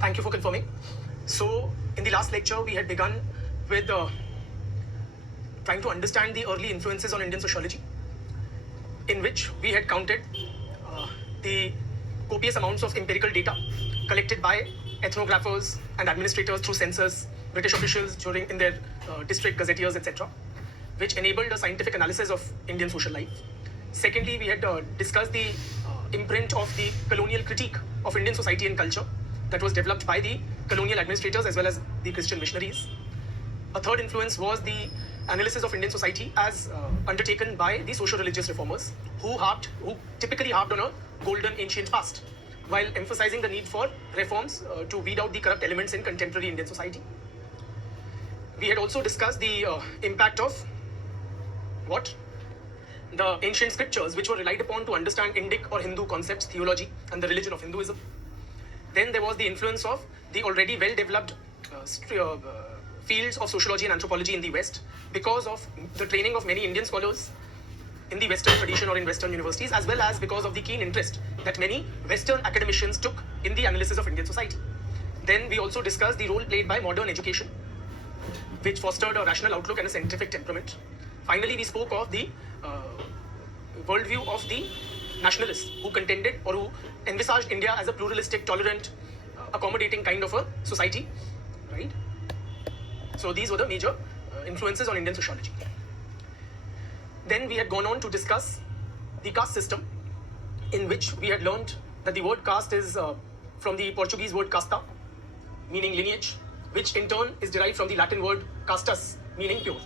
Thank you for confirming. So, in the last lecture, we had begun with trying to understand the early influences on Indian sociology, in which we had counted the copious amounts of empirical data collected by ethnographers and administrators through censors, British officials in their district gazetteers, etc., which enabled a scientific analysis of Indian social life. Secondly, we had discussed the imprint of the colonial critique of Indian society and culture that was developed by the colonial administrators as well as the Christian missionaries. A third influence was the analysis of Indian society as undertaken by the social-religious reformers who typically harped on a golden ancient past, while emphasizing the need for reforms to weed out the corrupt elements in contemporary Indian society. We had also discussed the impact of the ancient scriptures, which were relied upon to understand Indic or Hindu concepts, theology, and the religion of Hinduism. Then there was the influence of the already well-developed fields of sociology and anthropology in the West, because of the training of many Indian scholars in the Western tradition or in Western universities, as well as because of the keen interest that many Western academicians took in the analysis of Indian society. Then we also discussed the role played by modern education, which fostered a rational outlook and a scientific temperament. Finally, we spoke of the worldview of the nationalists who contended or who envisaged India as a pluralistic, tolerant, accommodating kind of a society, right? So these were the major influences on Indian sociology. Then we had gone on to discuss the caste system, in which we had learned that the word caste is from the Portuguese word casta, meaning lineage, which in turn is derived from the Latin word castus, meaning pure.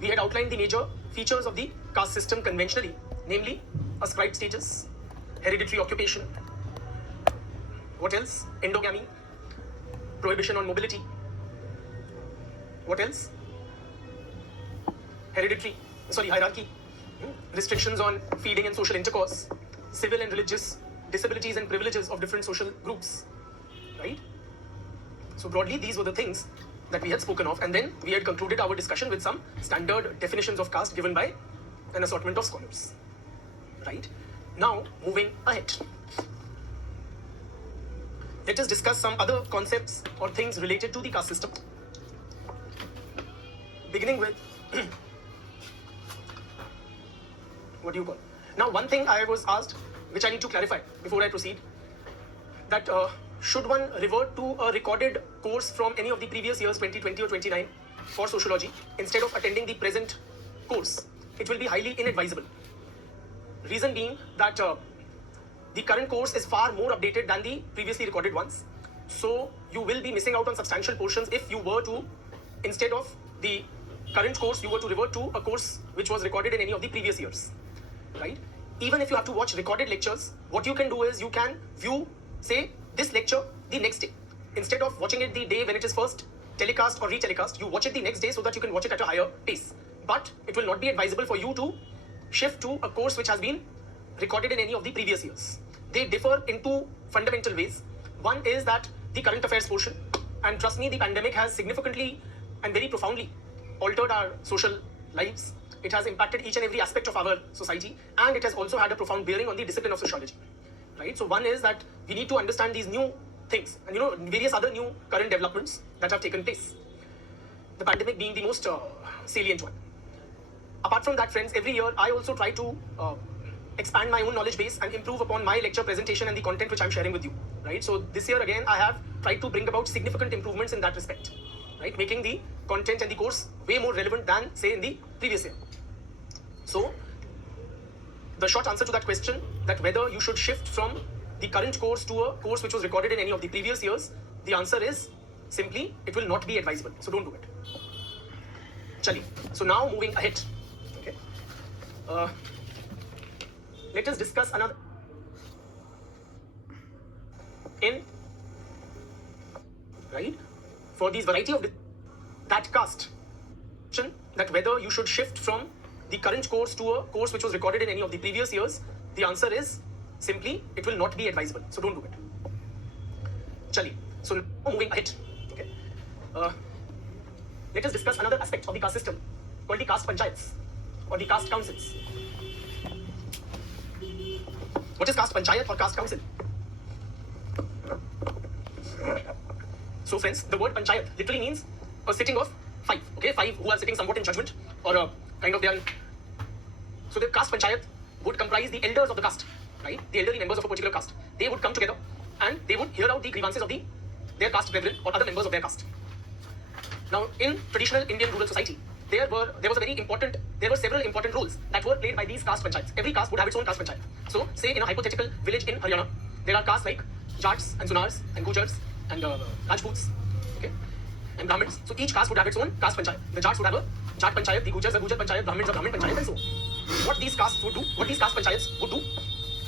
We had outlined the major features of the caste system conventionally, namely ascribed status, hereditary occupation, what else? Endogamy, prohibition on mobility, what else? Hierarchy, restrictions on feeding and social intercourse, civil and religious disabilities and privileges of different social groups, right? So broadly, these were the things that we had spoken of, and then we had concluded our discussion with some standard definitions of caste given by an assortment of scholars, right? Now, moving ahead, let us discuss some other concepts or things related to the caste system, beginning with Now, one thing I was asked, which I need to clarify before I proceed, that should one revert to a recorded course from any of the previous years, 2020 or 29, for sociology, instead of attending the present course, it will be highly inadvisable. Reason being that the current course is far more updated than the previously recorded ones. So you will be missing out on substantial portions if you were to, instead of the current course, you were to revert to a course which was recorded in any of the previous years, right? Even if you have to watch recorded lectures, what you can do is you can view, say, this lecture the next day. Instead of watching it the day when it is first telecast or retelecast, you watch it the next day so that you can watch it at a higher pace. But it will not be advisable for you to shift to a course which has been recorded in any of the previous years. They differ in two fundamental ways. One is that the current affairs portion, and trust me, the pandemic has significantly and very profoundly altered our social lives. It has impacted each and every aspect of our society, and it has also had a profound bearing on the discipline of sociology, right? So one is that we need to understand these new things and various other new current developments that have taken place, the pandemic being the most salient one. Apart from that, friends, every year I also try to expand my own knowledge base and improve upon my lecture presentation and the content which I'm sharing with you, right? So this year again, I have tried to bring about significant improvements in that respect, right? Making the content and the course way more relevant than, say, in the previous year. So the short answer to that question, that whether you should shift from the current course to a course which was recorded in any of the previous years, the answer is simply, it will not be advisable. So don't do it. Chali. So now moving ahead. Okay. Let us discuss another right? For these variety of that caste, that whether you should shift from the current course to a course which was recorded in any of the previous years, the answer is simply, it will not be advisable. So don't do it. Chali. So now moving ahead. Okay. Let us discuss another aspect of the caste system called the caste panchayats or the caste councils. What is caste panchayat or caste council? So friends, the word panchayat literally means a sitting of five. Okay, five who are sitting somewhat in judgment or kind of they are. So the caste panchayat would comprise the elders of the caste, right? The elderly members of a particular caste. They would come together and they would hear out the grievances of their caste brethren or other members of their caste. Now, in traditional Indian rural society, there were several important roles that were played by these caste panchayats. Every caste would have its own caste panchayat. So, say in a hypothetical village in Haryana, there are castes like Jats and Sunars and Gujars and Rajputs, okay, and Brahmins. So each caste would have its own caste panchayat. The Jats would have a Jat panchayat, the Gujars a Gujar panchayat, Brahmins a Brahmin panchayat, and so on. What these castes would do, what these caste panchayats would do,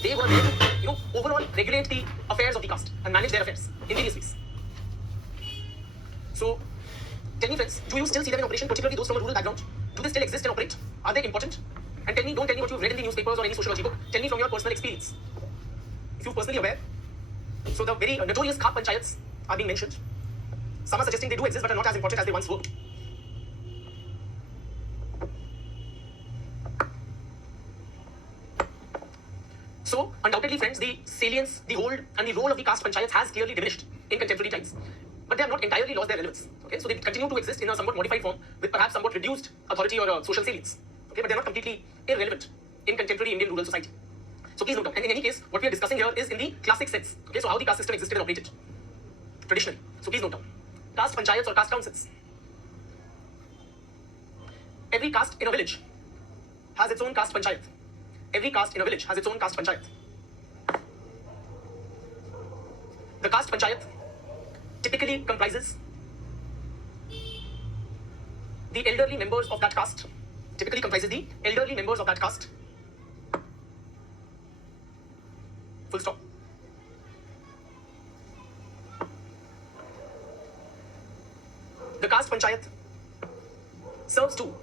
they were there to, overall regulate the affairs of the caste and manage their affairs in various ways. So, tell me friends, do you still see them in operation, particularly those from a rural background? Do they still exist and operate? Are they important? And don't tell me what you've read in the newspapers or any sociology book. Tell me from your personal experience. If you're personally aware. So the very notorious caste panchayats are being mentioned. Some are suggesting they do exist but are not as important as they once were. So, undoubtedly friends, the salience, the hold and the role of the caste panchayats has clearly diminished in contemporary times. But they have not entirely lost their relevance. Okay, so they continue to exist in a somewhat modified form with perhaps somewhat reduced authority or social salience. Okay, but they're not completely irrelevant in contemporary Indian rural society. So please note down. And in any case, what we are discussing here is in the classic sense. Okay, so how the caste system existed and operated traditionally. So please note down. Caste panchayats or caste councils. Every caste in a village has its own caste panchayat. Every caste in a village has its own caste panchayat. The caste panchayat typically comprises the elderly members of that caste. Typically comprises the elderly members of that caste. Full stop. The caste panchayat serves to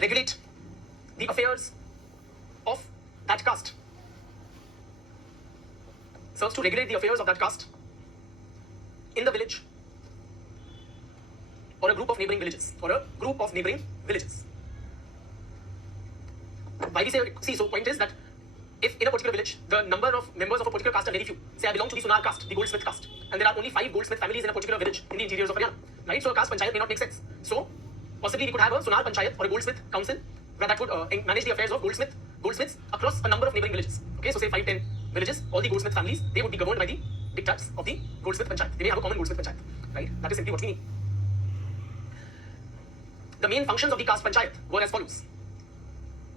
regulate the affairs of that caste. Serves to regulate the affairs of that caste in the village or a group of neighboring villages Why we say, see, so point is that if in a particular village, the number of members of a particular caste are very few, say I belong to the Sunar caste, the goldsmith caste, and there are only 5 goldsmith families in a particular village in the interiors of Haryana, right? So a caste panchayat may not make sense. So possibly we could have a Sunar panchayat or a goldsmith council where that would manage the affairs of goldsmiths across a number of neighboring villages. Okay, so say 5, 10 villages, all the goldsmith families, they would be governed by the diktats of the goldsmith panchayat. They may have a common goldsmith panchayat, right? That is simply what we need. The main functions of the caste panchayat were as follows.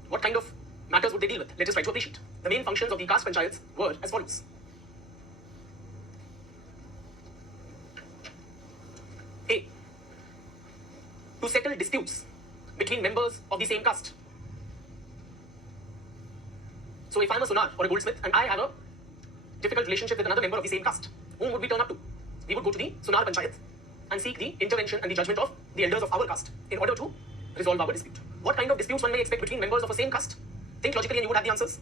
What kind of matters would they deal with? Let us try to appreciate. The main functions of the caste panchayats were as follows. A. To settle disputes between members of the same caste. So if I am a Sunar or a goldsmith and I have a difficult relationship with another member of the same caste, whom would we turn up to? We would go to the Sunar panchayat and seek the intervention and the judgment of the elders of our caste in order to resolve our dispute. What kind of disputes one may expect between members of a same caste? Think logically and you would have the answers.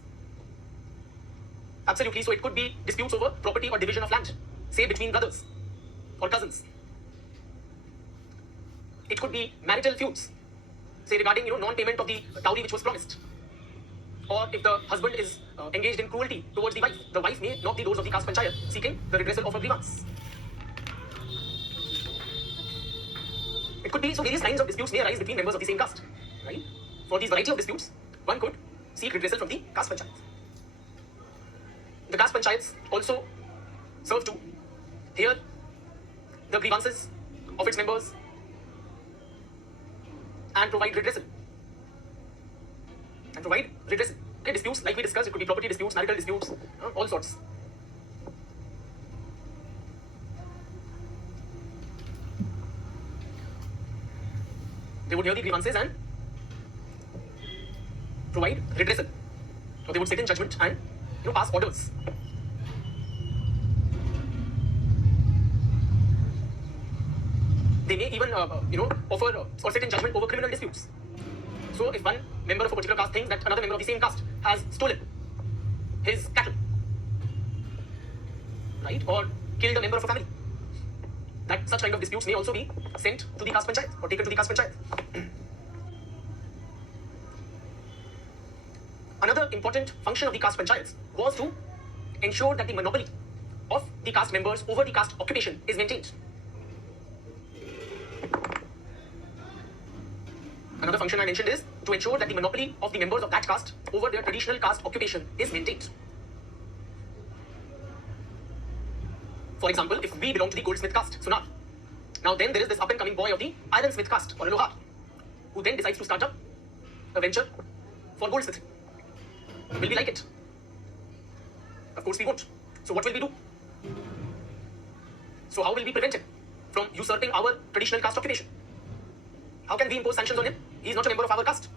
Absolutely. So it could be disputes over property or division of land, say between brothers or cousins. It could be marital feuds, say regarding non-payment of the dowry which was promised. Or if the husband is engaged in cruelty towards the wife may knock the doors of the caste panchayat seeking the redressal of a grievance. It could be, so various kinds of disputes may arise between members of the same caste, right? For these variety of disputes, one could seek redressal from the caste panchayat. The caste panchayats also serve to hear the grievances of its members and provide redressal. Okay, disputes like we discussed, it could be property disputes, marital disputes, all sorts. They would hear the grievances and provide redressal. So they would sit in judgment and pass orders. They may even offer or sit in judgment over criminal disputes. So if one member of a particular caste thinks that another member of the same caste has stolen his cattle, right, or killed a member of a family, that such kind of disputes may also be sent to the caste panchayat or taken to the caste panchayat. Another important function of the caste panchayats was to ensure that the monopoly of the caste members over the caste occupation is maintained. Another function I mentioned is to ensure that the monopoly of the members of that caste over their traditional caste occupation is maintained. For example, if we belong to the goldsmith caste, Sunar, now then there is this up and coming boy of the ironsmith caste or a Lohar, who then decides to start up a venture for goldsmith. Will we like it? Of course we won't. So what will we do? So how will we prevent him from usurping our traditional caste occupation? How can we impose sanctions on him? He is not a member of our caste.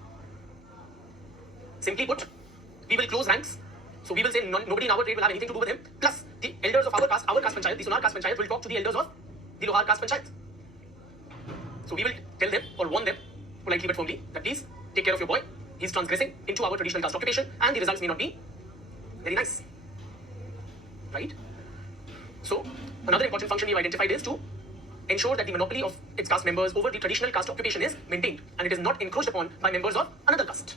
Simply put, we will close ranks. So we will say nobody in our trade will have anything to do with him. Plus, the elders of our caste panchayat, the Sunar caste panchayat, will talk to the elders of the Lohar caste panchayat. So we will tell them or warn them politely but firmly that please take care of your boy. He's transgressing into our traditional caste occupation and the results may not be very nice. Right? So another important function we've identified is to ensure that the monopoly of its caste members over the traditional caste occupation is maintained and it is not encroached upon by members of another caste.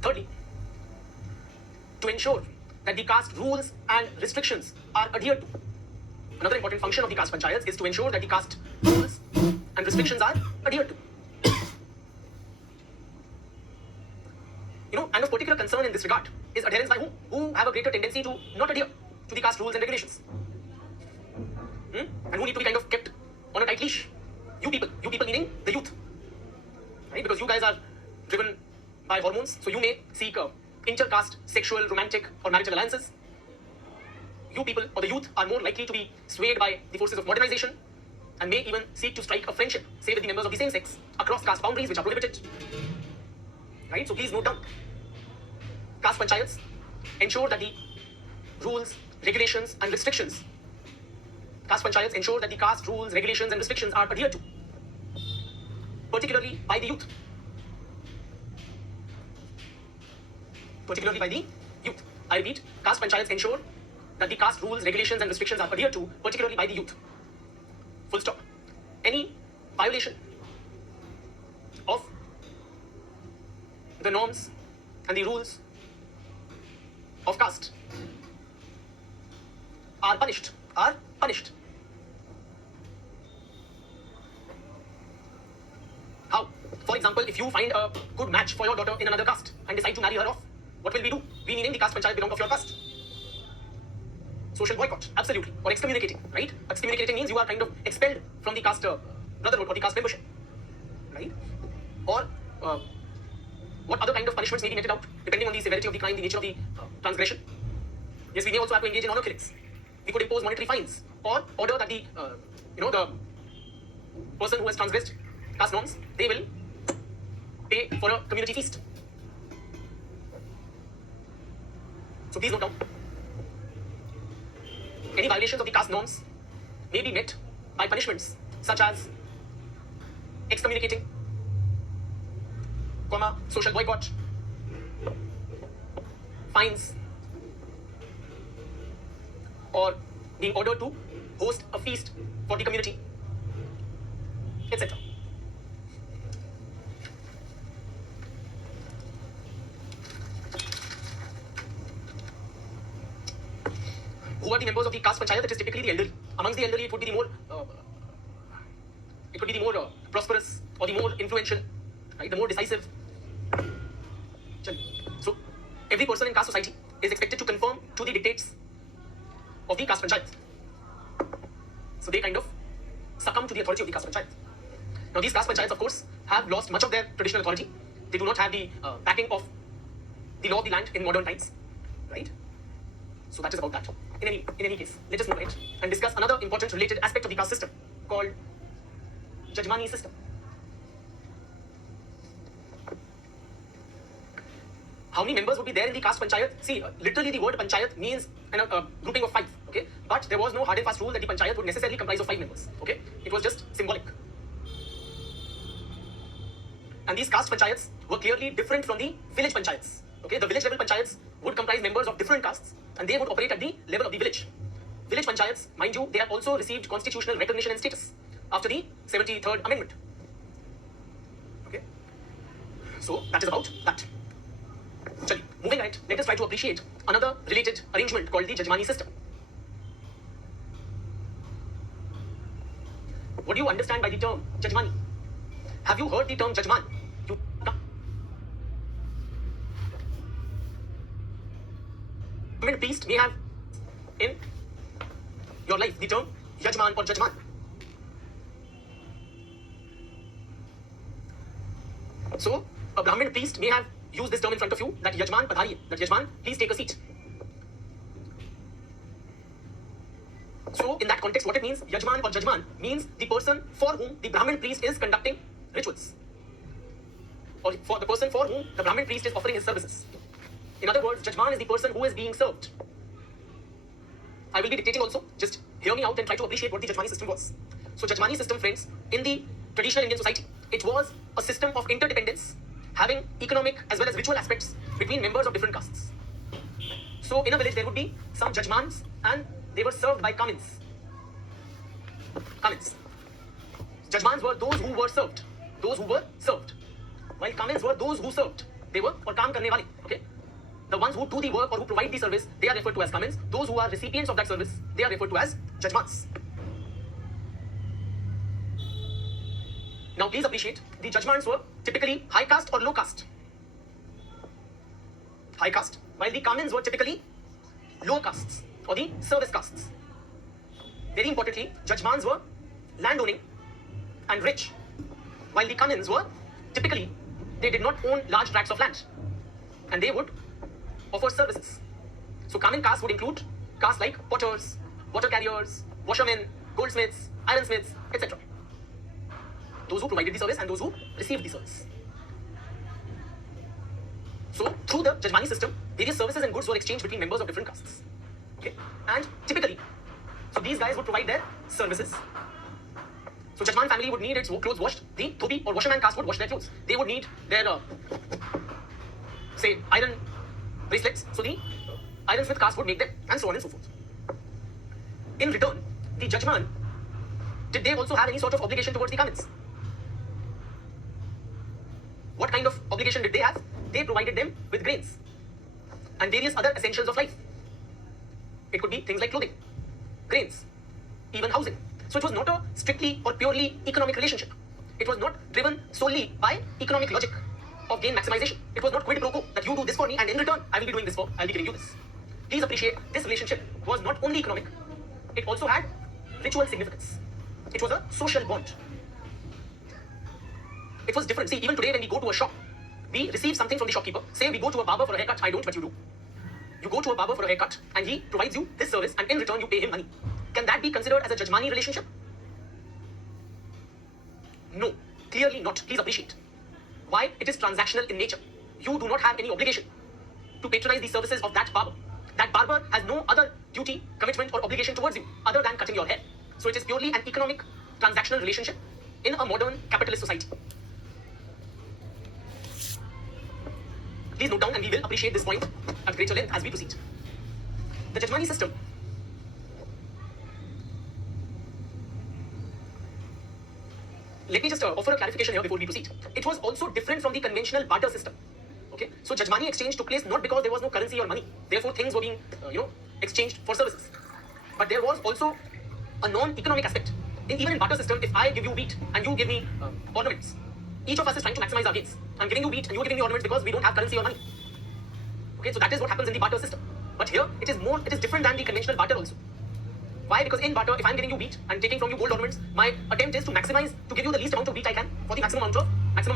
Thirdly, to ensure that the caste rules and restrictions are adhered to. Another important function of the caste panchayats is to ensure that the caste rules and restrictions are adhered to. And of particular concern in this regard is adherence by whom? Who have a greater tendency to not adhere to the caste rules and regulations. And who need to be kind of kept on a tight leash? You people meaning the youth. Right? Because you guys are driven by hormones, so you may seek inter-caste, sexual, romantic or marital alliances. You people or the youth are more likely to be swayed by the forces of modernization and may even seek to strike a friendship, say with the members of the same sex, across caste boundaries which are prohibited. Right? So please note down. Caste panchayats ensure that the rules, regulations and restrictions. Caste panchayats ensure that the caste rules, regulations and restrictions are adhered to, particularly by the youth. Particularly by the youth. I repeat, caste panchayats ensure that the caste rules, regulations and restrictions are adhered to, particularly by the youth. Full stop. Any violation of the norms and the rules of caste are punished. How? For example, if you find a good match for your daughter in another caste and decide to marry her off, what will we do? We meaning the caste panchayat belong of your caste. Social boycott, absolutely. Or excommunicating, right? Excommunicating means you are kind of expelled from the caste brotherhood or the caste membership, right? Or what other kind of punishments may be meted out depending on the severity of the crime, the nature of the transgression. Yes, we may also have to engage in honor killings. We could impose monetary fines or order that the the person who has transgressed caste norms, they will pay for a community feast. So please note down. Any violations of the caste norms may be met by punishments such as excommunicating, social boycott, fines, or being ordered to host a feast for the community, etc. Who are the members of the caste panchayat? It is typically the elderly. Amongst the elderly, it would be the more prosperous or the more influential, right? The more decisive. So every person in caste society is expected to conform to the dictates of the caste panchayat. So they kind of succumb to the authority of the caste panchayat. Now these caste panchayats, of course, have lost much of their traditional authority. They do not have the backing of the law of the land in modern times, right? So that is about that. In any case, let us move ahead and discuss another important related aspect of the caste system called Jajmani system. How many members would be there in the caste panchayat? See, literally the word panchayat means a grouping of 5, okay? But there was no hard and fast rule that the panchayat would necessarily comprise of 5 members, okay? It was just symbolic. And these caste panchayats were clearly different from the village panchayats, okay? The village level panchayats would comprise members of different castes and they would operate at the level of the village. Village panchayats, mind you, they have also received constitutional recognition and status after the 73rd Amendment. Okay. So that is about that. Chali, moving right, let us try to appreciate another related arrangement called the Jajmani system. What do you understand by the term Jajmani? Have you heard the term Jajman? You priest may have in your life the term Yajman or Jajman. So a Brahmin priest may have used this term in front of you, that Yajman Padhariye, that Yajman, please take a seat. So in that context, what it means, Yajman or Jajman, means the person for whom the Brahmin priest is conducting rituals, or for the person for whom the Brahmin priest is offering his services. In other words, Jajman is the person who is being served. I will be dictating also, just hear me out and try to appreciate what the Jajmani system was. So Jajmani system, friends, in the traditional Indian society, it was a system of interdependence, having economic as well as ritual aspects between members of different castes. So in a village there would be some Jajmans and they were served by Kamins. Kamins. Jajmans were those who were served. Those who were served. While Kamins were those who served. They were or kaam karne wale. Okay? The ones who do the work or who provide the service, they are referred to as Kamins. Those who are recipients of that service, they are referred to as Jajmans. Now please appreciate, the Jajmans were typically high caste or low caste. High caste. While the Kamins were typically low castes or the service castes. Very importantly, Jajmans were landowning and rich. While the Kamins were typically, they did not own large tracts of land. And they would offer services. So Kamin caste would include castes like potters, water carriers, washermen, goldsmiths, ironsmiths, etc. Those who provided the service and those who received the service. So through the Jajmani system, various services and goods were exchanged between members of different castes. Okay? And typically, so these guys would provide their services. So Jajman family would need its clothes washed. The Dhobi or washerman caste would wash their clothes. They would need their, say, iron bracelets. So the ironsmith caste would make them, and so on and so forth. In return, the Jajman, did they also have any sort of obligation towards the Kamins? What kind of obligation did they have? They provided them with grains and various other essentials of life. It could be things like clothing, grains, even housing. So it was not a strictly or purely economic relationship. It was not driven solely by economic logic of gain maximization. It was not quid pro quo, that you do this for me and in return I will be doing this for, I'll be giving you this. Please appreciate, this relationship was not only economic, it also had ritual significance. It was a social bond. It was different. See, even today when we go to a shop, we receive something from the shopkeeper. Say we go to a barber for a haircut. I don't, but you do. You go to a barber for a haircut and he provides you this service and in return you pay him money. Can that be considered as a Jajmani relationship? No, clearly not. Please appreciate. Why? It is transactional in nature. You do not have any obligation to patronize the services of that barber. That barber has no other duty, commitment or obligation towards you other than cutting your hair. So it is purely an economic transactional relationship in a modern capitalist society. Please note down and we will appreciate this point at greater length as we proceed. The Jajmani system let me just offer a clarification here before we proceed. It was also different from the conventional barter system. Okay, so Jajmani exchange took place not because there was no currency or money, therefore things were being exchanged for services, but there was also a non-economic aspect. Even in barter system, if I give you wheat and you give me ornaments, each of us is trying to maximize our gains. I'm giving you wheat and you're giving me ornaments because we don't have currency or money. Okay, so that is what happens in the barter system. But here it is different than the conventional barter also. Why? Because in barter, if I'm giving you wheat and taking from you gold ornaments, my attempt is to maximize, to give you the least amount of wheat I can for the maximum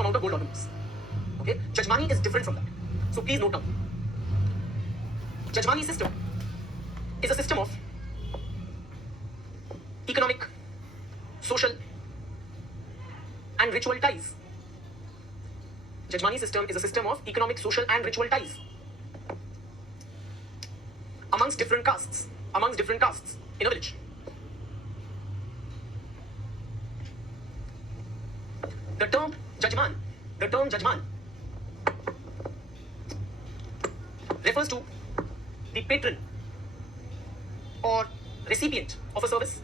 amount of gold ornaments. Okay, Jajmani is different from that. So please note down. Jajmani system is a system of economic, social, and ritual ties. Jajmani system is a system of economic, social, and ritual ties amongst different castes in a village. The term Jajman refers to the patron or recipient of a service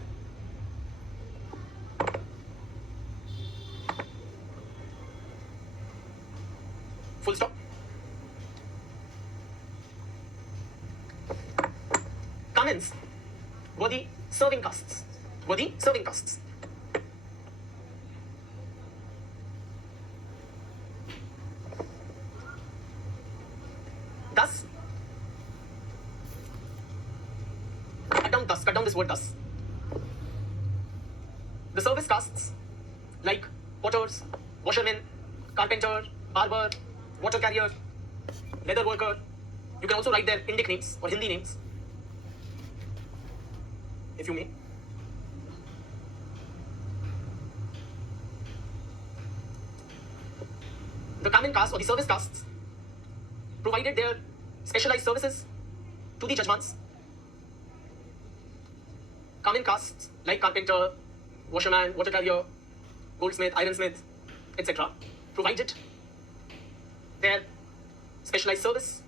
Full stop. Kamins were the serving castes. Thus, cut down this word thus. The service castes like potters, washermen, carpenter, barber, water carrier, leather worker. You can also write their Indic names or Hindi names, if you may. The common caste or the service castes provided their specialized services to the judgments. Common castes like carpenter, washerman, water carrier, goldsmith, ironsmith, etc. provided their specialized service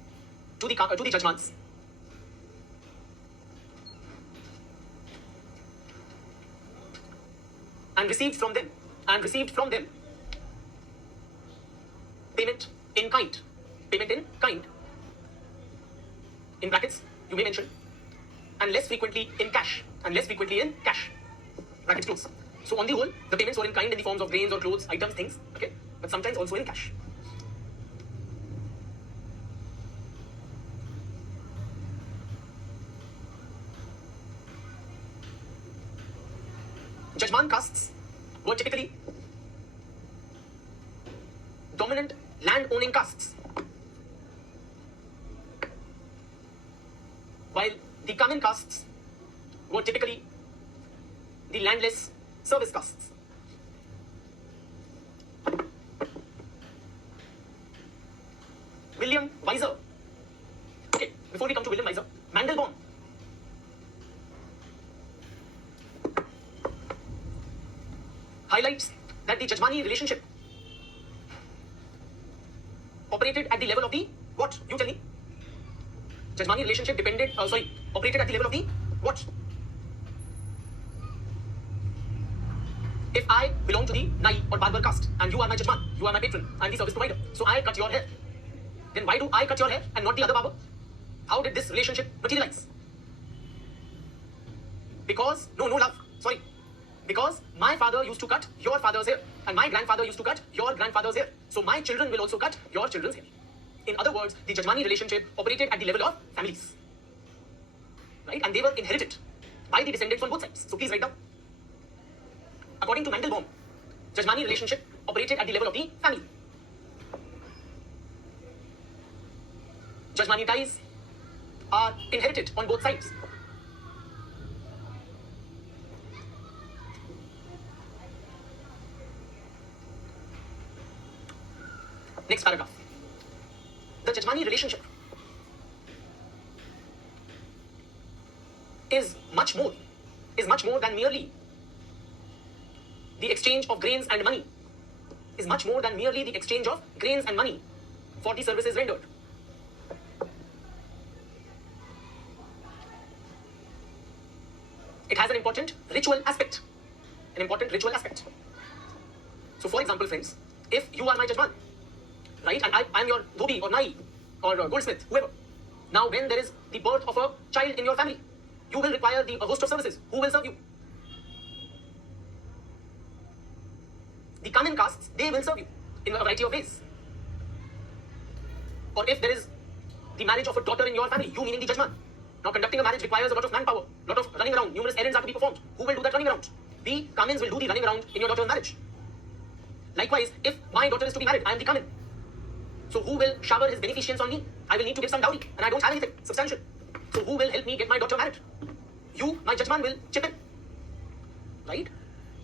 to the judgments. And received from them payment in kind. In brackets, you may mention, and less frequently in cash. Brackets close. So on the whole, the payments were in kind in the forms of grains or clothes, items, things, okay, but sometimes also in cash. Jajman castes were typically dominant land-owning castes, while the common castes were typically the landless service castes. William Weiser. Okay, before we come to William Weiser, Mandelbaum highlights that the Jajmani relationship operated at the level of the what? You tell me. Jajmani relationship operated at the level of the what? If I belong to the Nai or Barber caste and you are my Jajman, you are my patron, I am the service provider, so I cut your hair, then why do I cut your hair and not the other barber? How did this relationship materialize? Because, no love, sorry. Because my father used to cut your father's hair and my grandfather used to cut your grandfather's hair. So my children will also cut your children's hair. In other words, the Jajmani relationship operated at the level of families. Right? And they were inherited by the descendants on both sides. So please write down. According to Mandelbaum, Jajmani relationship operated at the level of the family. Jajmani ties are inherited on both sides. Next paragraph. The Jajmani relationship is much more than merely the exchange of grains and money. For the services rendered. It has an important ritual aspect. So for example, friends, if you are my Jajman, right, and I am your dhobi or nai or goldsmith, whoever. Now when there is the birth of a child in your family, you will require a host of services. Who will serve you? The common castes, they will serve you in a variety of ways. Or if there is the marriage of a daughter in your family, you meaning the Jajman. Now conducting a marriage requires a lot of manpower, a lot of running around, numerous errands are to be performed. Who will do that running around? The Kamins will do the running around in your daughter's marriage. Likewise, if my daughter is to be married, I am the Kamin. So who will shower his beneficence on me? I will need to give some dowry, and I don't have anything substantial. So who will help me get my daughter married? You, my Jajman, will chip in. Right?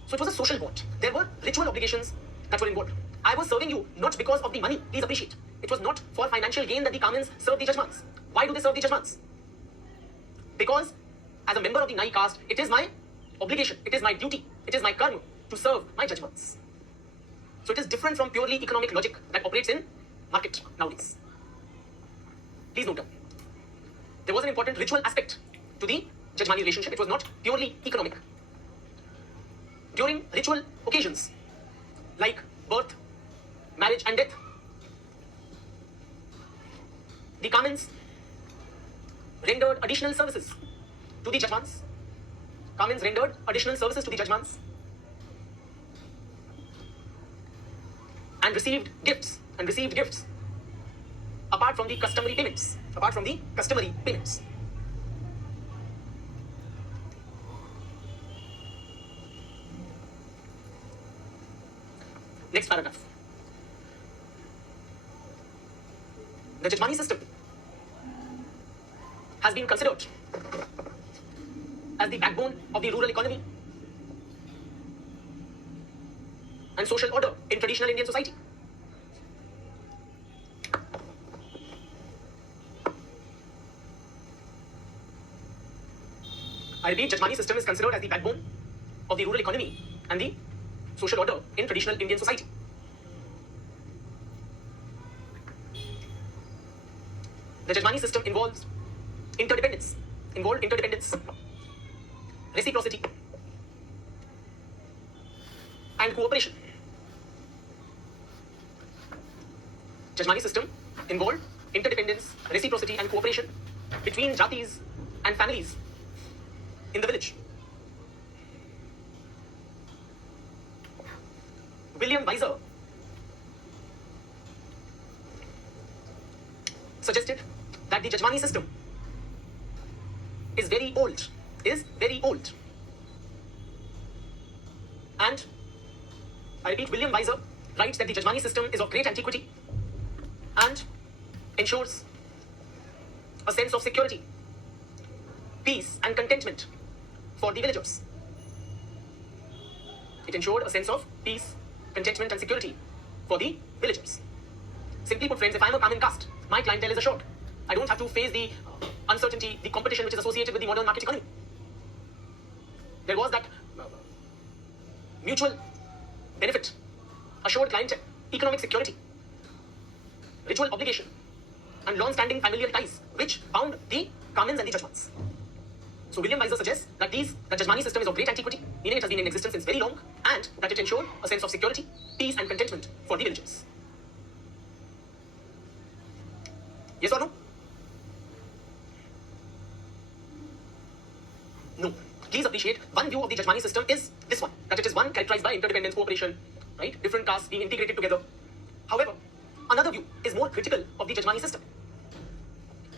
So it was a social bond. There were ritual obligations that were involved. I was serving you not because of the money, please appreciate. It was not for financial gain that the Kamins served the Jajmans. Why do they serve the Jajmans? Because as a member of the Nai caste, it is my obligation, it is my duty, it is my karma to serve my Jajmans. So it is different from purely economic logic that operates in market nowadays. Please note down. There was an important ritual aspect to the Jajmani relationship. It was not purely economic. During ritual occasions like birth, marriage and death, the Kamins rendered additional services to the Jajmans. Kamins rendered additional services to the Jajmans and received gifts apart from the customary payments. Next paragraph. The Jajmani system has been considered as the backbone of the rural economy and social order in traditional Indian society. I repeat, Jajmani system is considered as the backbone of the rural economy and the social order in traditional Indian society. The Jajmani system involved interdependence, reciprocity, and cooperation. Jajmani system involved interdependence, reciprocity, and cooperation between jatis and families in the village. William Weiser suggested that the Jajmani system is very old. And I repeat, William Weiser writes that the Jajmani system is of great antiquity and ensures a sense of security, peace, and contentment for the villagers. It ensured a sense of peace, contentment, and security for the villagers. Simply put, friends, if I am a Kamin caste, my clientele is assured. I don't have to face the uncertainty, the competition which is associated with the modern market economy. There was that mutual benefit, assured clientele, economic security, ritual obligation, and long-standing familial ties which bound the Kamins and the Jajmans. So William Weiser suggests that the Jajmani system is of great antiquity, meaning it has been in existence since very long, and that it ensured a sense of security, peace, and contentment for the villagers. Yes or no? No. Please appreciate, one view of the Jajmani system is this one, that it is one characterized by interdependence, cooperation, right? Different castes being integrated together. However, another view is more critical of the Jajmani system.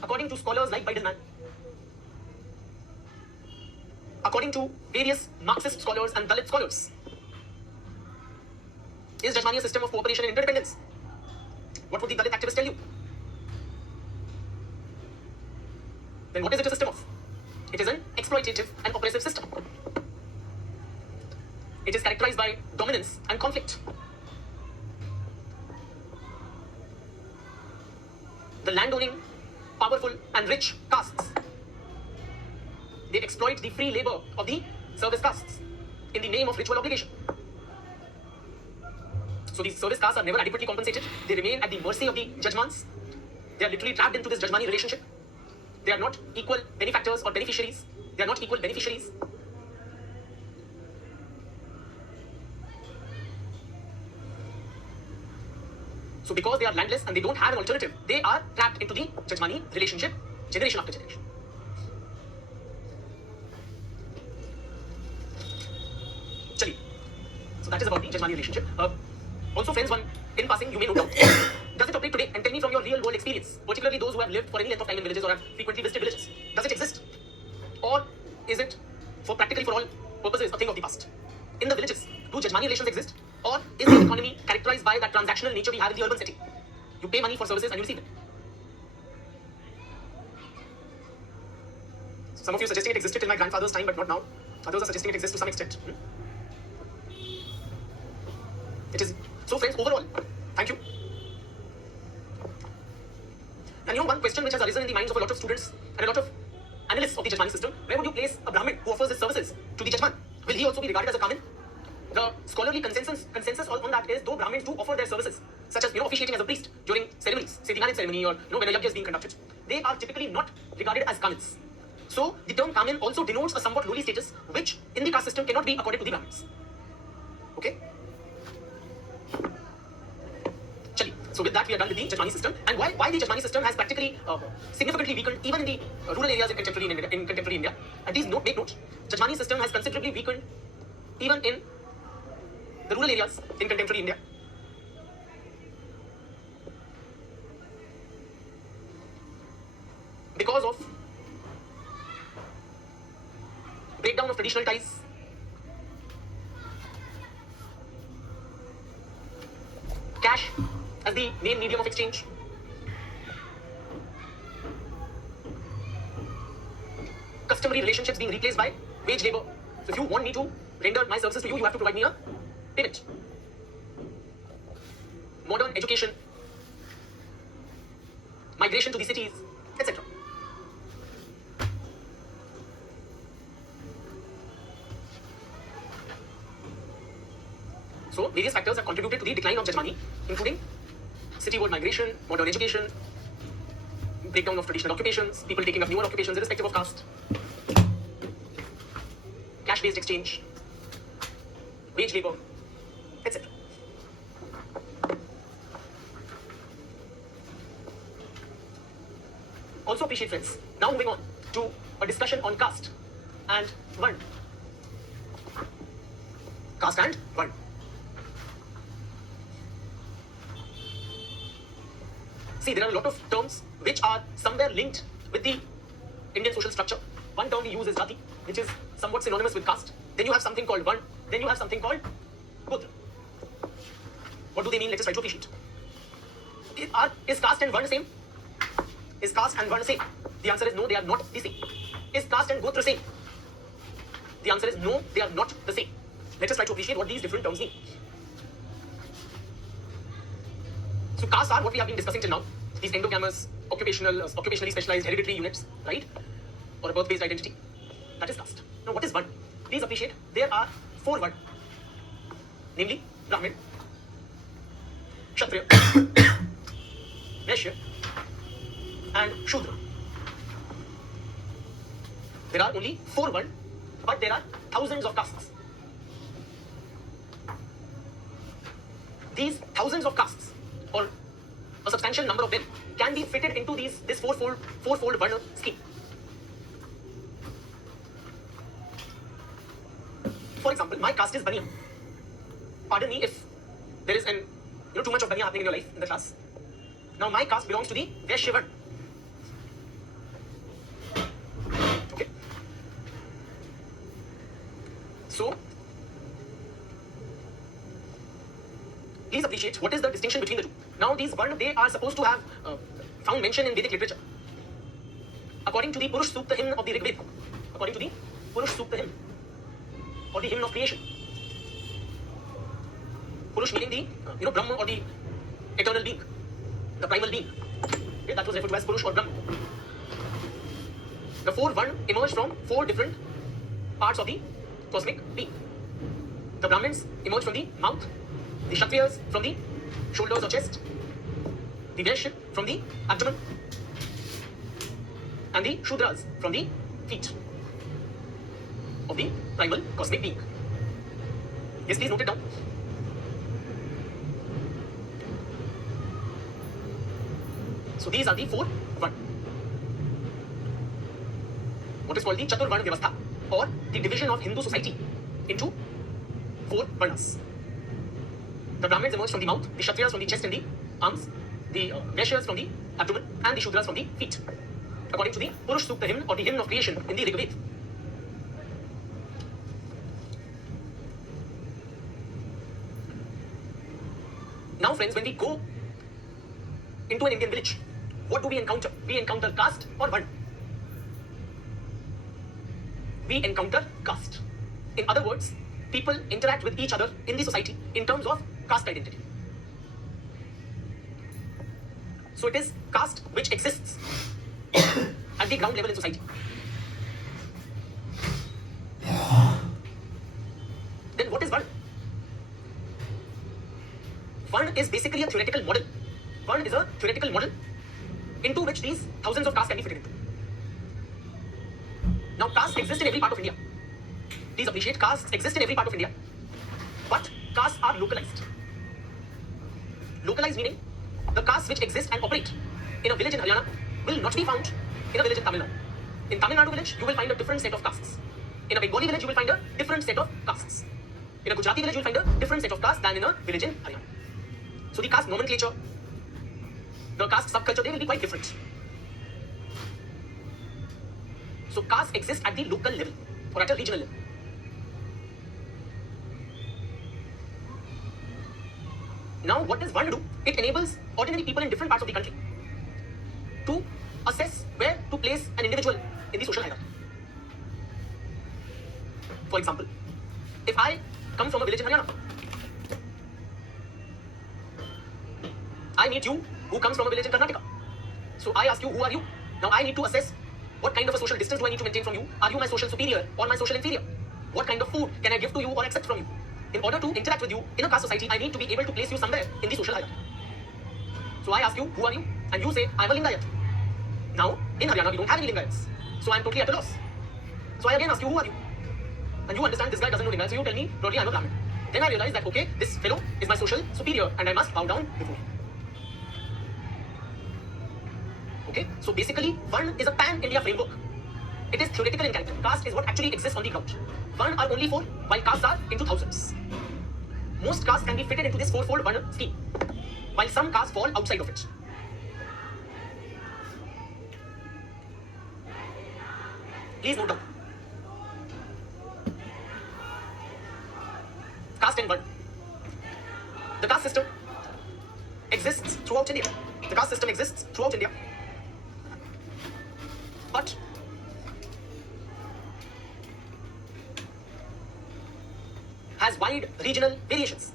According to scholars like Bidenman, according to various Marxist scholars and Dalit scholars, is Jajmani a system of cooperation and interdependence? What would the Dalit activists tell you? Then what is it a system of? It is an exploitative and oppressive system. It is characterized by dominance and conflict. The landowning, powerful, and rich castes, they exploit the free labor of the service castes in the name of ritual obligation. So these service castes are never adequately compensated. They remain at the mercy of the Jajmans. They are literally trapped into this Jajmani relationship. They are not equal benefactors or beneficiaries. They are not equal beneficiaries. So because they are landless and they don't have an alternative, they are trapped into the Jajmani relationship generation after generation. Chali. So that is about the Jajmani relationship. Also friends, one in passing you may note down. Does it operate today? And tell me from your real world experience, particularly those who have lived for any length of time in villages or have frequently visited villages. Does it exist? Or is it, for practically for all purposes, a thing of the past? In the villages, do Jajmani relations exist? Or is the economy characterized by that transactional nature we have in the urban setting? You pay money for services and you receive it. Some of you suggesting it existed in my grandfather's time, but not now. Others are suggesting it exists to some extent. It is. So friends, overall, thank you. And you know, one question which has arisen in the minds of a lot of students and a lot of analysts of the Jajmani system, where would you place a Brahmin who offers his services to the Jajman? Will he also be regarded as a Kamin? The scholarly consensus on that is, though Brahmins do offer their services, such as officiating as a priest during ceremonies, say the marriage ceremony or when a yajna is being conducted, they are typically not regarded as Kamins. So the term Kamin also denotes a somewhat lowly status, which in the caste system cannot be accorded to the Brahmins. Okay? Chali. So So with that, we are done with the Jajmani system. And why the Jajmani system has practically significantly weakened even in the rural areas in contemporary India. And please make note, Jajmani system has considerably weakened even in the rural areas in contemporary India. Because of breakdown of traditional ties, cash as the main medium of exchange, customary relationships being replaced by wage labor. So if you want me to render my services to you, you have to provide me a payment. Modern education, migration to the cities, etc. So various factors have contributed to the decline of Jajmani, including cityward migration, modern education, breakdown of traditional occupations, people taking up newer occupations irrespective of caste, cash-based exchange, wage labor, etc. Also appreciate, friends. Now moving on to a discussion on caste and Varn. Caste and Varn. See, there are a lot of terms which are somewhere linked with the Indian social structure. One term we use is Jati, which is somewhat synonymous with caste. Then you have something called Varn. Then you have something called Gotra. What do they mean? Let us try to appreciate. Is caste and Varn same? Is caste and Varn same? The answer is no, they are not the same. Is caste and Gotra same? The answer is no, they are not the same. Let us try to appreciate what these different terms mean. So castes are what we have been discussing till now. These endogamous, occupationally specialized hereditary units, right? Or a birth-based identity. That is caste. Now what is Varn? Please appreciate, there are 4 Varn. Namely, Brahmin, Kshatriya, Vaishya, and Shudra. There are only 4 Varn, but there are thousands of castes. These thousands of castes, or a substantial number of them, can be fitted into this fourfold Varna scheme. For example, my caste is Baniya. Pardon me if there is too much of Baniya happening in your life in the class. Now my caste belongs to the Vaishya Varna. Okay. So please appreciate what is the distinction between the two. Now these Varna, they are supposed to have found mention in Vedic literature. According to the Purush Sukta hymn of the Rig Veda, according to the Purush Sukta hymn, or the hymn of creation. Purush meaning the Brahma, or the eternal being, the primal being. Okay, that was referred to as Purush or Brahma. The 4 Varna emerged from 4 different parts of the cosmic being. The Brahmins emerged from the mouth, the Kshatriyas from the shoulders or chest, the Vaishya from the abdomen, and the Shudras from the feet of the primal cosmic being. Yes, please note it down. So these are the 4 Varna. What is called the Chaturvarna Vyavastha, or the division of Hindu society into 4 Varnas. The Brahmins emerge from the mouth, the Kshatriyas from the chest and the arms, the Vaishyas from the abdomen, and the Shudras from the feet, according to the Purush Sukta hymn, or the hymn of creation in the Rig Veda. Now friends, when we go into an Indian village, what do we encounter? We encounter caste or Varna? We encounter caste. In other words, people interact with each other in the society in terms of caste identity. So it is caste which exists at the ground level in society. Then what is Varna? Varna is basically a theoretical model. Varna is a theoretical model into which these thousands of castes can be fitted into. Now castes exist in every part of India. Please appreciate, castes exist in every part of India. But castes are localized. Localized meaning The castes which exist and operate in a village in Haryana will not be found in a village in Tamil Nadu. In Tamil Nadu village, you will find a different set of castes. In a Bengali village, you will find a different set of castes. In a Gujarati village, you will find a different set of castes than in a village in Haryana. So the caste nomenclature, the caste subculture, they will be quite different. So castes exist at the local level or at a regional level. Now, what does one do? It enables ordinary people in different parts of the country to assess where to place an individual in the social hierarchy. For example, if I come from a village in Haryana, I meet you who comes from a village in Karnataka. So I ask you, who are you? Now I need to assess what kind of a social distance do I need to maintain from you? Are you my social superior or my social inferior? What kind of food can I give to you or accept from you? In order to interact with you in a caste society, I need to be able to place you somewhere in the social hierarchy. So I ask you, who are you? And you say, I'm a Lingayat. Now, in Haryana, we don't have any Lingayats. So I'm totally at a loss. So I again ask you, who are you? And you understand this guy doesn't know Lingayat, so you tell me, broadly, I'm a Brahmin. Then I realize that, okay, this fellow is my social superior and I must bow down before him. Okay, so basically, Varn is a pan-India framework. It is theoretical in character. Caste is what actually exists on the ground. Varn are only 4, while castes are into thousands. Most castes can be fitted into this 4-fold Varn scheme, while some castes fall outside of it. Please note down. Caste and Varn. The caste system exists throughout India. The caste system exists throughout India. But has wide regional variations.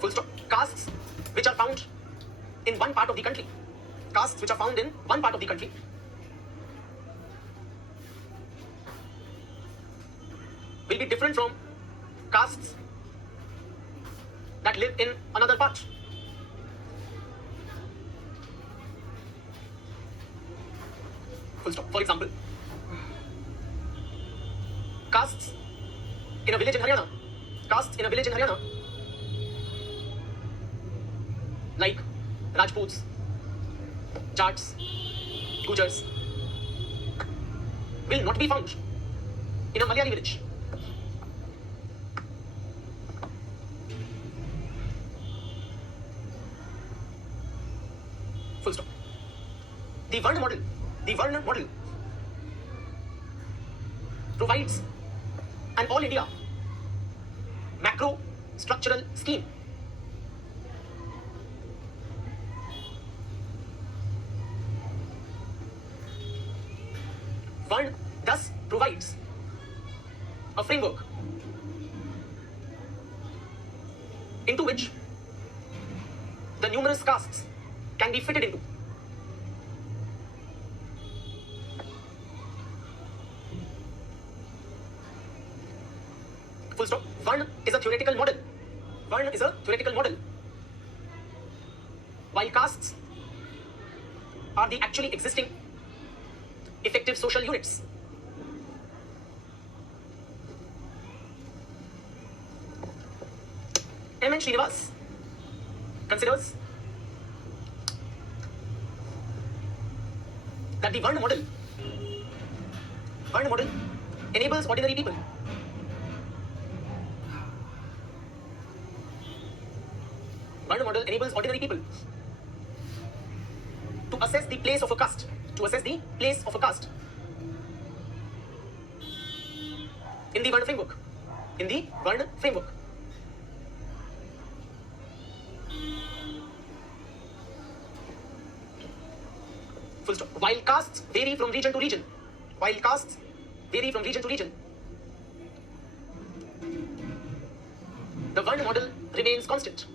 Full stop. Castes which are found in one part of the country. Will be different from castes that live in another part. Full stop. For example, castes in a village in Haryana, like Rajputs, Jats, Gujars, will not be found in a Malayali village. Full stop. The Varn model provides an all-India macro structural scheme. Varn thus provides a framework into which the numerous castes can be fitted into. Full stop. Varn is a theoretical model. While castes are the actually existing effective social units. M. N. Srinivas considers that the Varn model enables ordinary people to assess the place of a caste, in the Varn framework. Full stop. While castes vary from region to region, the Varn model remains constant.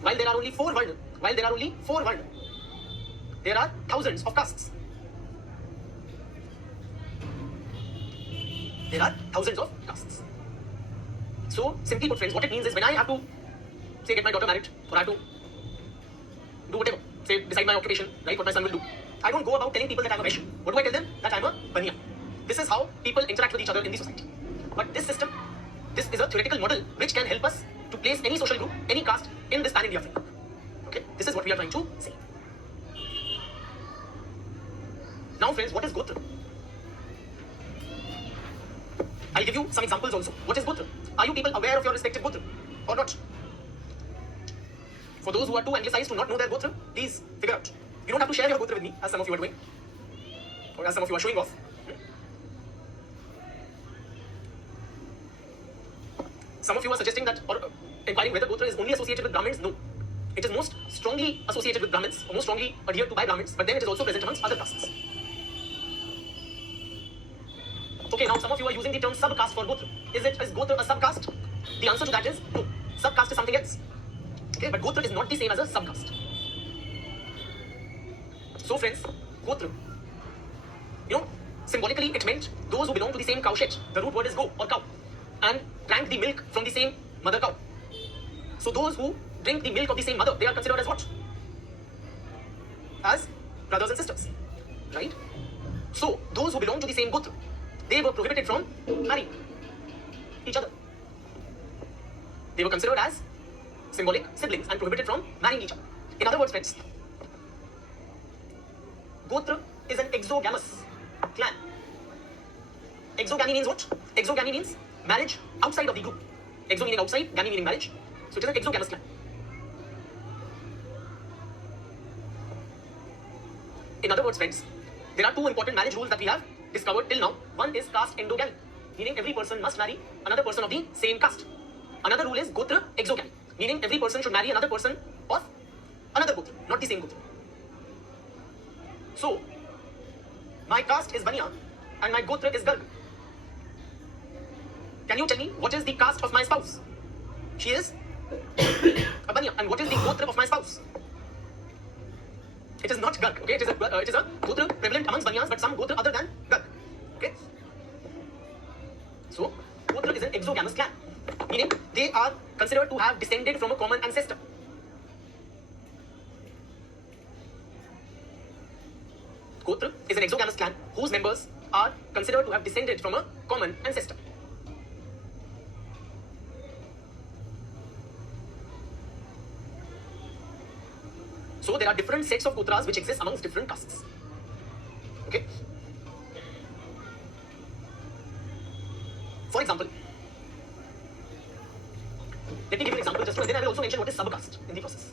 While there are only 4 Varn, there are thousands of castes. So, simply put, friends, what it means is when I have to, say, get my daughter married, or I have to do whatever, say, decide my occupation, right, what my son will do, I don't go about telling people that I'm a Vaishya. What do I tell them? That I'm a Baniya. This is how people interact with each other in the society. But this system, this is a theoretical model which can help us to place any social group, any caste in this pan-India framework. Okay, this is what we are trying to say. Now friends, what is Gotra? I'll give you some examples also. What is Gotra? Are you people aware of your respective Gotra or not? For those who are too anglicized to not know their Gotra, please figure out. You don't have to share your Gotra with me, as some of you are doing, or as some of you are showing off. Some of you are suggesting that, or inquiring whether Gotra is only associated with Brahmins. No. It is most strongly associated with Brahmins, or most strongly adhered to by Brahmins, but then it is also present amongst other castes. Okay, now some of you are using the term sub-caste for Gotra. Is Gotra a sub-caste? The answer to that is no. Sub-caste is something else. Okay, but Gotra is not the same as a sub-caste. So friends, Gotra, symbolically it meant those who belong to the same cow shed. The root word is go or cow, and drank the milk from the same mother cow. So those who drink the milk of the same mother, they are considered as what? As brothers and sisters, right? So those who belong to the same Gotra, they were prohibited from marrying each other. They were considered as symbolic siblings and prohibited from marrying each other. In other words, friends, Gotra is an exogamous clan. Exogamy means what? Exogamy means marriage outside of the group. Exo meaning outside, gamy meaning marriage. So it is an exogamous clan. In other words, friends, there are two important marriage rules that we have discovered till now. One is caste endogamy, meaning every person must marry another person of the same caste. Another rule is Gotra exogamy, meaning every person should marry another person of another Gotra, not the same Gotra. So, my caste is Baniya and my Gotra is Garg. Can you tell me what is the caste of my spouse? She is a Baniya. And what is the Gotra of my spouse? It is not Garg. Okay, it is a Gotra prevalent amongst Baniyas, but some Gotra other than Garg. Okay. So, Gotra is an exogamous clan, meaning they are considered to have descended from a common ancestor. Gotra is an exogamous clan whose members are considered to have descended from a common ancestor. So there are different sets of Gotras which exist amongst different castes. Okay. For example, let me give you an example just and then I will also mention what is sub-caste in the process.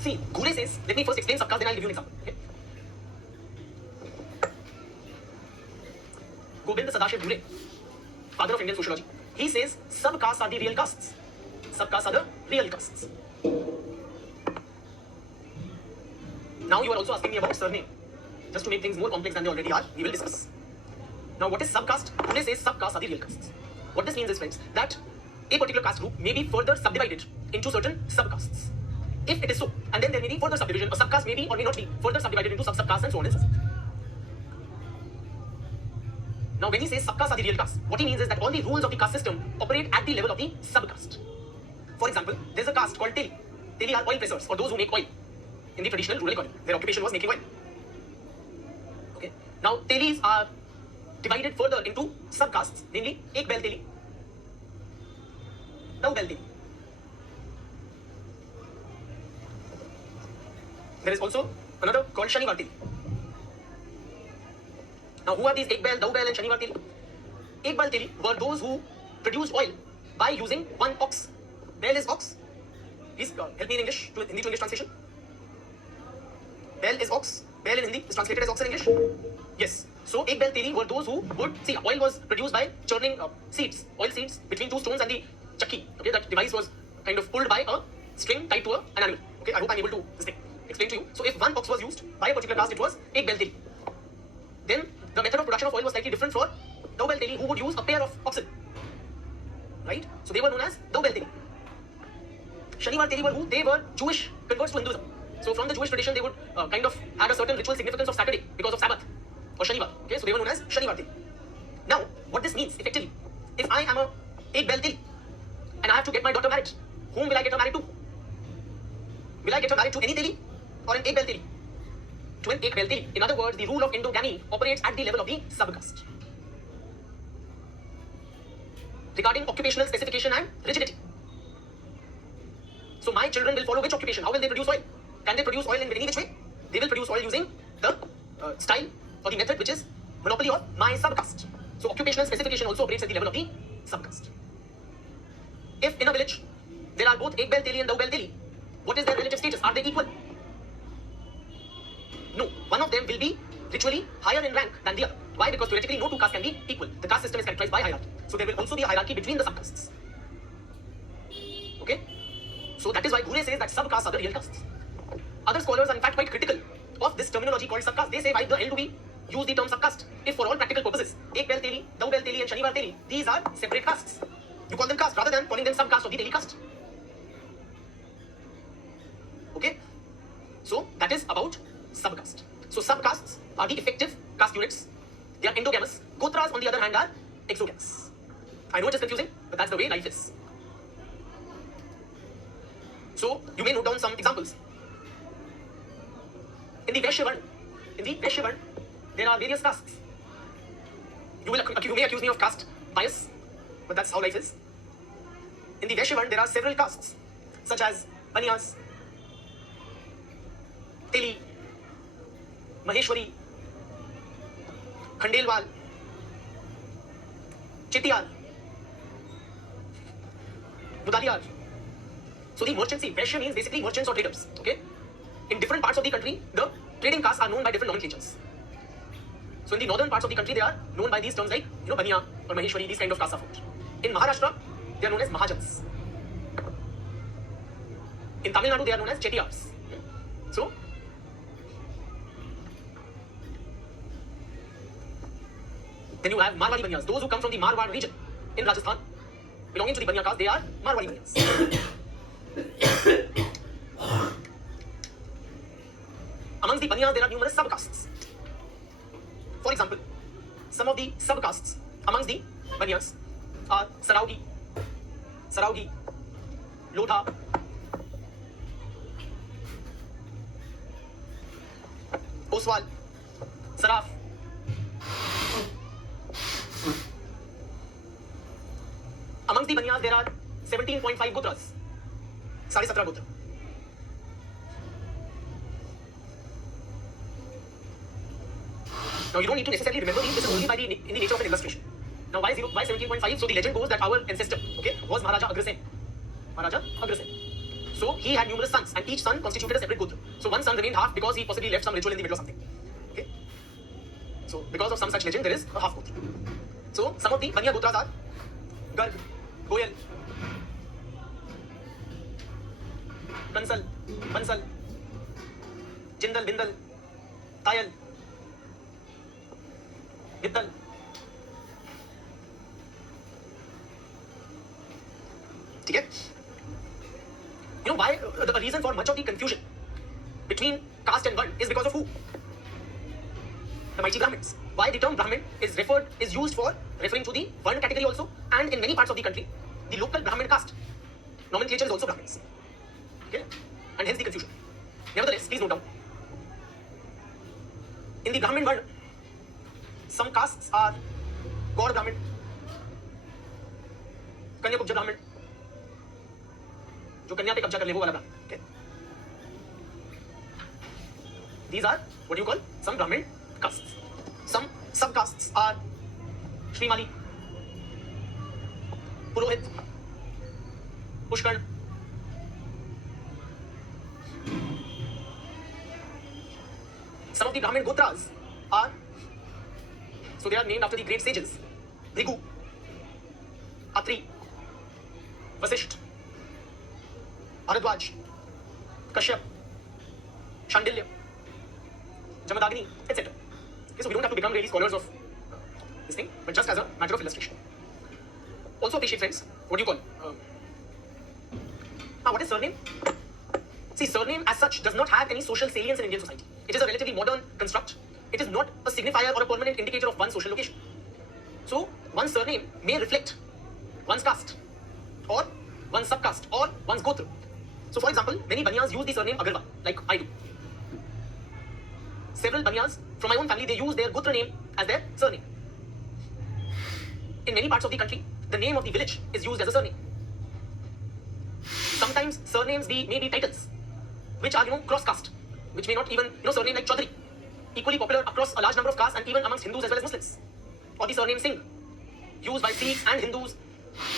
See, Gure says, let me first explain sub-caste, then I'll give you an example. Okay? Gobind Sadashiv Gure, father of Indian sociology, he says sub-castes are the real castes. Sub-castes are the real castes. Now you are also asking me about surname. Just to make things more complex than they already are, we will discuss. Now what is sub-caste? Gure says sub-castes are the real castes. What this means is, friends, that a particular caste group may be further subdivided into certain sub-castes. If it is so, and then there may be further subdivision, a sub-caste may be or may not be further subdivided into sub-castes and so on and so forth. Now when he says sub-castes are the real castes, what he means is that all the rules of the caste system operate at the level of the sub-caste. For example, there is a caste called Teli. Teli are oil pressers, or those who make oil in the traditional rural economy. Their occupation was making oil. Okay. Now Telis are divided further into sub-castes, namely Ek Bel Teli, Dau Bel Teli. There is also another called Shanivar Teli. Now who are these Ek Bel, Dau Bel and Shanivar Teli? Ek Bel Teli were those who produced oil by using one ox. Bel is ox. Please help me in English, Hindi to English translation. Bel is ox. Bel in Hindi is translated as ox in English. Yes. So Ek Bel Teli were those who would see oil was produced by churning seeds, oil seeds between two stones and the chakki. Okay, that device was kind of pulled by a string tied to an animal. Okay, I hope I'm able to explain to you. So if one ox was used by a particular caste, it was Ek Bel Teli. Then the method of production of oil was slightly different for Dau Bel Teli, who would use a pair of oxen. Right? So they were known as Dau Bel Teli. Shanivar Teli were who? They were Jewish converts to Hinduism. So from the Jewish tradition, they would kind of had a certain ritual significance of Saturday because of Sabbath or Shanivar. Okay, so they were known as Shanivar Teli. Now, what this means effectively, if I am a Ek Bel Teli and I have to get my daughter married, whom will I get her married to? will I get her married to any teli or an ek bel teli? To an ek bel teli. In other words, the rule of endogamy operates at the level of the subcaste. Regarding occupational specification and rigidity. So my children will follow which occupation? How will they produce oil? Can they produce oil in any which way? They will produce oil using the style or the method which is monopoly of my subcaste. So occupational specification also operates at the level of the subcaste. If in a village there are both ek bel teli and dau bel teli, what is their relative status? Are they equal? No. One of them will be ritually higher in rank than the other. Why? Because theoretically no two castes can be equal. The caste system is characterized by hierarchy. So there will also be a hierarchy between the subcastes. Okay? So that is why Gure says that subcastes are the real castes. Other scholars are in fact quite critical of this terminology called subcaste. They say, why the hell do we use the term subcaste? If for all practical purposes, ek bel teli, dau bel teli and shanivar teli, these are separate castes. You call them caste rather than calling them subcaste of the teli caste. Okay? So that is about subcaste. So subcastes are the effective caste units. They are endogamous. Gotras on the other hand are exogamous. I know it is confusing, but that's the way life is. So you may note down some examples. In the Vaishya Varna, there are various castes. You may accuse me of caste bias, but that's how life is. In the Vaishya Varna, there are several castes, such as Banyas, Teli, Maheshwari, Khandelwal, Chetiyar, Mudaliyar. So the merchants, see, Vaishya means basically merchants or traders. Okay? In different parts of the country, the trading castes are known by different nomenclatures. So in the northern parts of the country, they are known by these terms like, Banya or Maheshwari, these kind of castes are formed. In Maharashtra, they are known as Mahajans. In Tamil Nadu, they are known as Chetiyars. So, then you have Marwari Banyas, those who come from the Marwar region in Rajasthan, belonging to the Banya caste, they are Marwari Banyas. Amongst the Banyas, there are numerous subcastes. For example, some of the subcastes amongst the Banyas are Saraugi, Lodha, Oswal, Saraf. Amongst the Banyas, there are 17.5 Gotras, 17.5 Gotra. Now you don't need to necessarily remember these, this is only in the nature of an illustration. Now why 17.5? So the legend goes that our ancestor, okay, was Maharaja Agrasen. So he had numerous sons and each son constituted a separate Gotra. So one son remained half because he possibly left some ritual in the middle of something. Okay. So because of some such legend, there is a half Gotra. So some of the Banya Gotras are Garg, Goyal, Kansal, Bansal, Jindal, Bindal, Tayal, Viddal. Okay? You know why? The reason for much of the confusion between caste and Varna is because of who? The mighty Brahmins. Why the term Brahmin is used for referring to the Varna category also, and in many parts of the country, the local Brahmin caste nomenclature is also Brahmins. Okay? And hence the confusion. Nevertheless, please note down. In the Brahmin Varna, some castes are Gaur Brahmin, Kanya Kubja Brahmin, जो कन्या पे कब्जा कर ले वो वाला ब्राह्मण. Okay? These are what you call some Brahmin castes. Some subcastes are Shrimali, Purohit, Pushkarn. Some of the Brahmin Gotras are, so they are named after the great sages, Bhrigu, Atri, Vasisht, Bharadwaj, Kashyap, Shandilya, Jamadagni, etc. Okay, so we don't have to become really scholars of this thing, but just as a matter of illustration. Also appreciate, friends, what do you call? What is surname? See, surname as such does not have any social salience in Indian society. It is a relatively modern construct. It is not a signifier or a permanent indicator of one's social location. So, one's surname may reflect one's caste, or one's subcaste, or one's gotra. So, for example, many Banyas use the surname Agarwal, like I do. Several Banyas from my own family, they use their Gotra name as their surname. In many parts of the country, the name of the village is used as a surname. Sometimes surnames may be titles, which are, cross caste, which may not even, surname like Chaudhary, equally popular across a large number of castes and even amongst Hindus as well as Muslims. Or the surname Singh, used by Sikhs and Hindus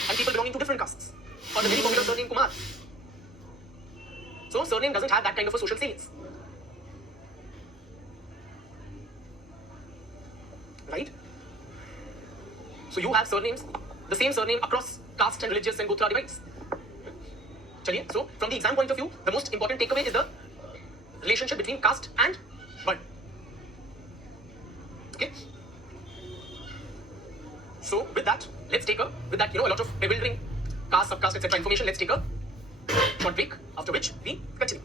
and people belonging to different castes. Or the very popular surname Kumar. So surname doesn't have that kind of a social salience. Right? So you have surnames, the same surname across caste and religious and Gotra divides. Chaliye, so from the exam point of view, the most important takeaway is the relationship between caste and birth. Okay? So with that, let's take a lot of bewildering caste, subcaste, etc. information, let's take a short break, after which we continue.